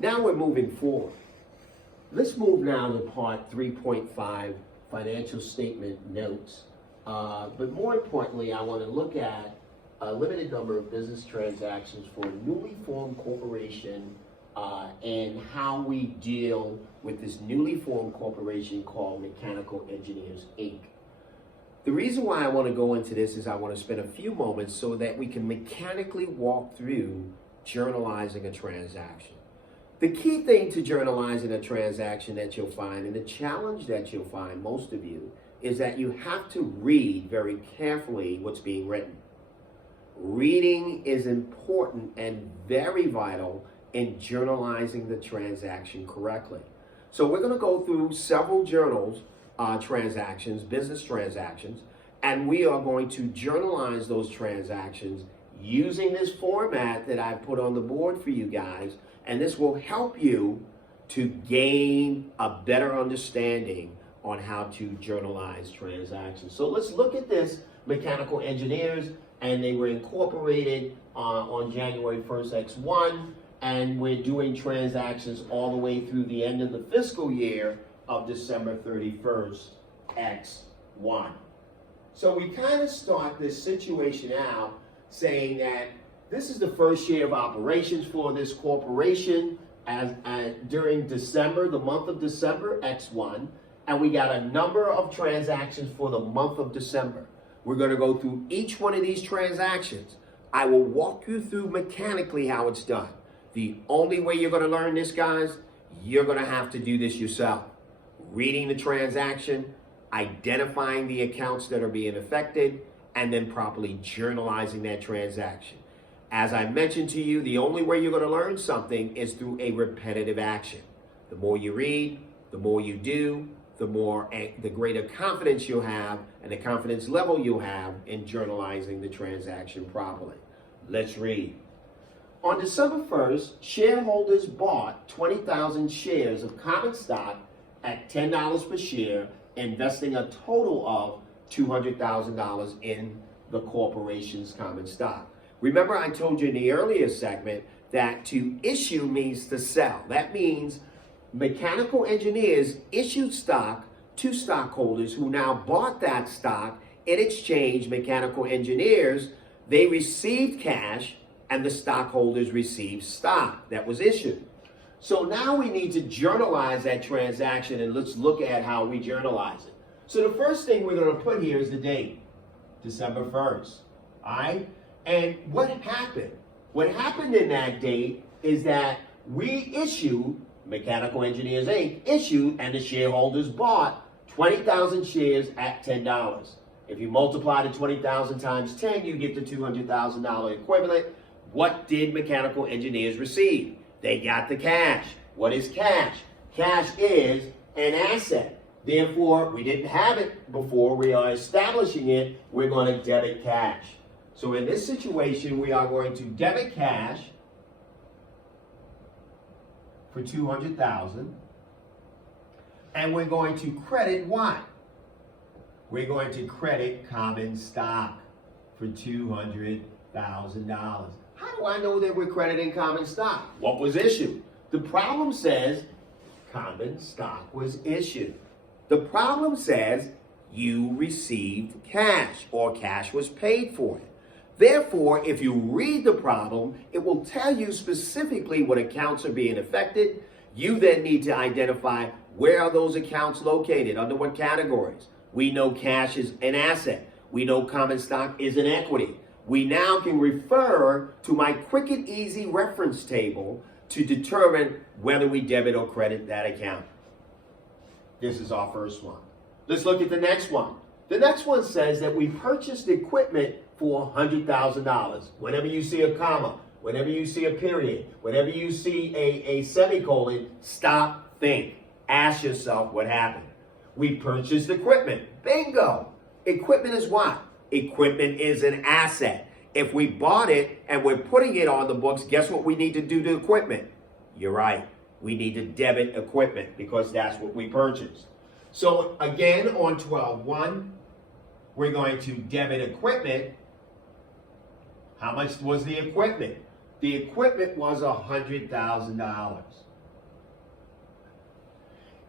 Now we're moving forward. Let's move now to part 3.5, financial statement notes. But more importantly, I want to look at a limited number of business transactions for a newly formed corporation and how we deal with this newly formed corporation called Mechanical Engineers, Inc. The reason why I want to go into this is I want to spend a few moments so that we can mechanically walk through journalizing a transaction. The key thing to journalizing a transaction that you'll find, and the challenge that you'll find, most of you, is that you have to read very carefully what's being written. Reading is important and very vital in journalizing the transaction correctly. So we're going to go through several journals, transactions, business transactions, and we are going to journalize those transactions using this format that I put on the board for you guys, and this will help you to gain a better understanding on how to journalize transactions. So let's look at this Mechanical Engineers, and they were incorporated on January 1st, X1, and we're doing transactions all the way through the end of the fiscal year of December 31st, X1. So we kind of start this situation out saying that this is the first year of operations for this corporation during December, the month of December, X1, and we got a number of transactions for the month of December. We're going to go through each one of these transactions. I will walk you through mechanically how it's done. The only way you're going to learn this, guys, you're going to have to do this yourself. Reading the transaction, identifying the accounts that are being affected, and then properly journalizing that transaction. As I mentioned to you, the only way you're going to learn something is through a repetitive action. The more you read, the more you do, the greater confidence you'll have and the confidence level you'll have in journalizing the transaction properly. Let's read. On December 1st, shareholders bought 20,000 shares of common stock at $10 per share, investing a total of $200,000 in the corporation's common stock. Remember, I told you in the earlier segment that to issue means to sell. That means Mechanical Engineers issued stock to stockholders who now bought that stock. In exchange, Mechanical Engineers, they received cash and the stockholders received stock that was issued. So now we need to journalize that transaction, and let's look at how we journalize it. So the first thing we're going to put here is the date, December 1st. All right? And what happened? What happened in that date is that we issued, Mechanical Engineers Inc. issued, and the shareholders bought 20,000 shares at $10. If you multiply the 20,000 times 10, you get the $200,000 equivalent. What did Mechanical Engineers receive? They got the cash. What is cash? Cash is an asset. Therefore, we didn't have it before. We are establishing it. We're going to debit cash. So in this situation, we are going to debit cash for $200,000, and we're going to credit what? We're going to credit common stock for $200,000. How do I know that we're crediting common stock? What was issued? The problem says common stock was issued. The problem says you received cash or cash was paid for it. Therefore, if you read the problem, it will tell you specifically what accounts are being affected. You then need to identify where are those accounts located, under what categories. We know cash is an asset. We know common stock is an equity. We now can refer to my quick and easy reference table to determine whether we debit or credit that account. This is our first one. Let's look at the next one. The next one says that we purchased equipment for $100,000. Whenever you see a comma, whenever you see a period, whenever you see a semicolon, stop, think. Ask yourself what happened. We purchased equipment. Bingo! Equipment is what? Equipment is an asset. If we bought it and we're putting it on the books, guess what we need to do to equipment? You're right. We need to debit equipment because that's what we purchased. So again, on 12/1, we're going to debit equipment. How much was the equipment? The equipment was $100,000.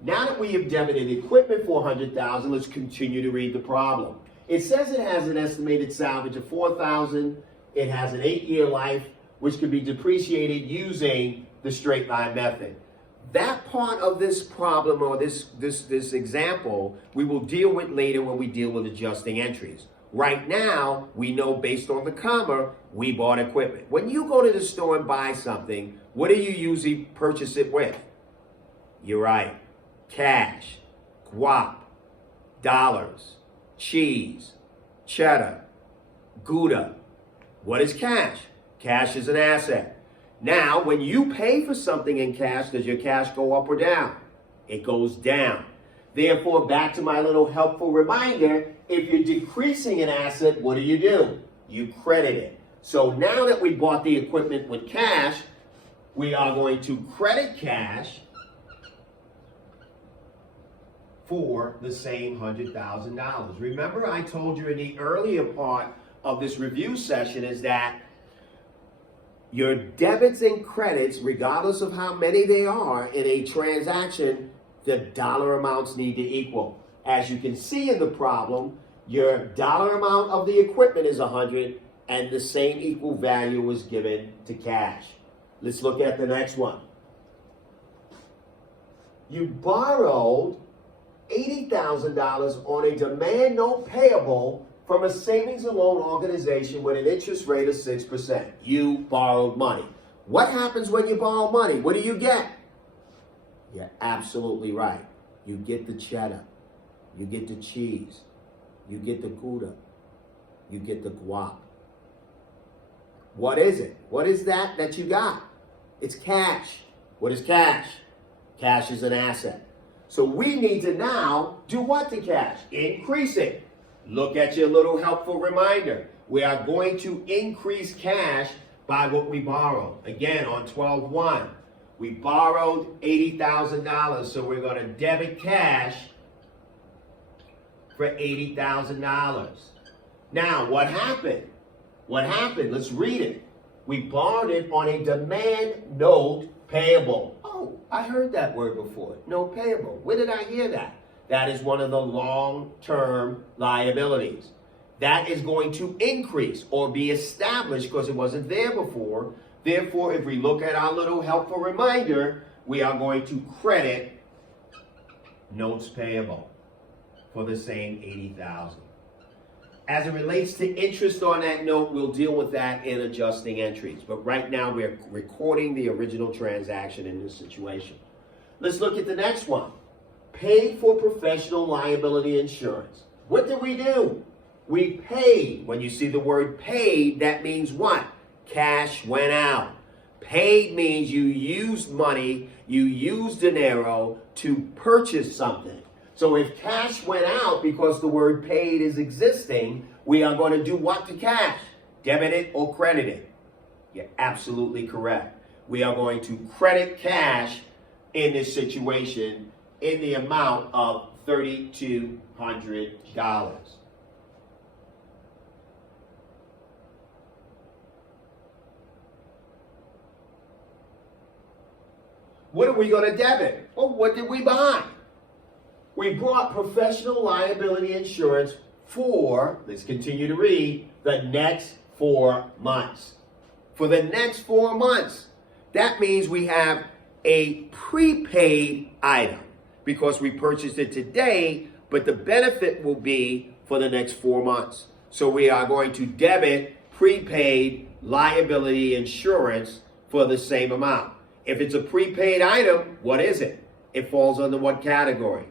Now that we have debited equipment for $100,000, let's continue to read the problem. It says it has an estimated salvage of $4,000. It has an 8-year life, which can be depreciated using the straight line method. That part of this problem or this example, we will deal with later when we deal with adjusting entries. Right now, we know based on the comma, we bought equipment. When you go to the store and buy something, what do you usually purchase it with? You're right. Cash, guap, dollars, cheese, cheddar, Gouda. What is cash? Cash is an asset. Now, when you pay for something in cash, does your cash go up or down? It goes down. Therefore, back to my little helpful reminder, if you're decreasing an asset, what do? You credit it. So now that we bought the equipment with cash, we are going to credit cash for the same $100,000. Remember, I told you in the earlier part of this review session is that your debits and credits, regardless of how many they are in a transaction, the dollar amounts need to equal. As you can see in the problem, your dollar amount of the equipment is 100 and the same equal value was given to cash. Let's look at the next one. You borrowed $80,000 on a demand note payable from a savings and loan organization with an interest rate of 6%. You borrowed money. What happens when you borrow money? What do you get? You're absolutely right. You get the cheddar. You get the cheese. You get the Gouda. You get the guap. What is it? What is that you got? It's cash. What is cash? Cash is an asset. So we need to now do what to cash? Increase it. Look at your little helpful reminder. We are going to increase cash by what we borrowed. Again, on 12/1, we borrowed $80,000, so we're going to debit cash for $80,000. Now, what happened? What happened? Let's read it. We borrowed it on a demand note payable. Oh, I heard that word before. Note payable. Where did I hear that? That is one of the long-term liabilities. That is going to increase or be established because it wasn't there before. Therefore, if we look at our little helpful reminder, we are going to credit notes payable for the same $80,000. As it relates to interest on that note, we'll deal with that in adjusting entries. But right now, we're recording the original transaction in this situation. Let's look at the next one. Paid for professional liability insurance. What did we do? We paid. When you see the word paid, that means what? Cash went out. Paid means you used money, you used dinero to purchase something. So if cash went out because the word paid is existing, we are going to do what to cash? Debit it or credit it? You're absolutely correct. We are going to credit cash in this situation in the amount of $3,200. What are we going to debit? Well, what did we buy? We bought professional liability insurance for, let's continue to read, the next 4 months. For the next 4 months. That means we have a prepaid item because we purchased it today, but the benefit will be for the next 4 months. So we are going to debit prepaid liability insurance for the same amount. If it's a prepaid item, what is it? It falls under what category?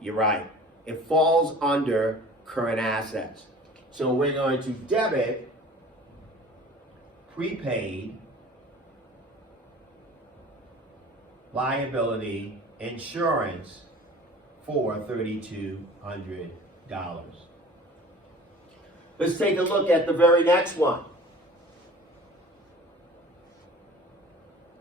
You're right. It falls under current assets. So we're going to debit prepaid liability insurance for $3,200. Let's take a look at the very next one.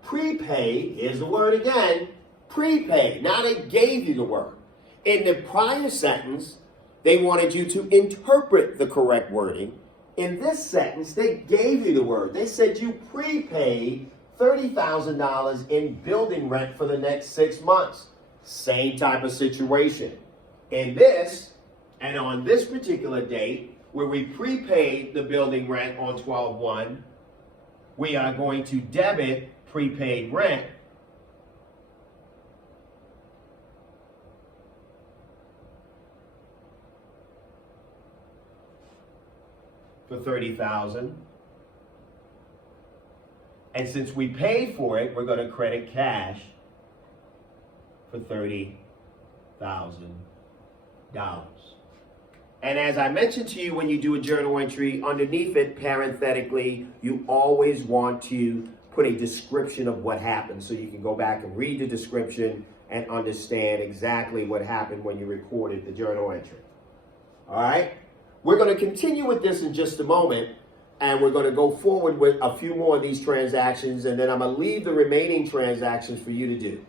Prepaid, here's the word again, prepaid. Now they gave you the word. In the prior sentence, they wanted you to interpret the correct wording In this sentence, they gave you the word. They said you prepaid $30,000 in building rent for the next 6 months. Same type of situation. In this, and on this particular date, where we prepaid the building rent on 12/1, we are going to debit prepaid rent for $30,000. And since we paid for it, we're going to credit cash for $30,000. And as I mentioned to you, when you do a journal entry, underneath it, parenthetically, you always want to put a description of what happened so you can go back and read the description and understand exactly what happened when you recorded the journal entry. All right? We're going to continue with this in just a moment, and we're going to go forward with a few more of these transactions, and then I'm going to leave the remaining transactions for you to do.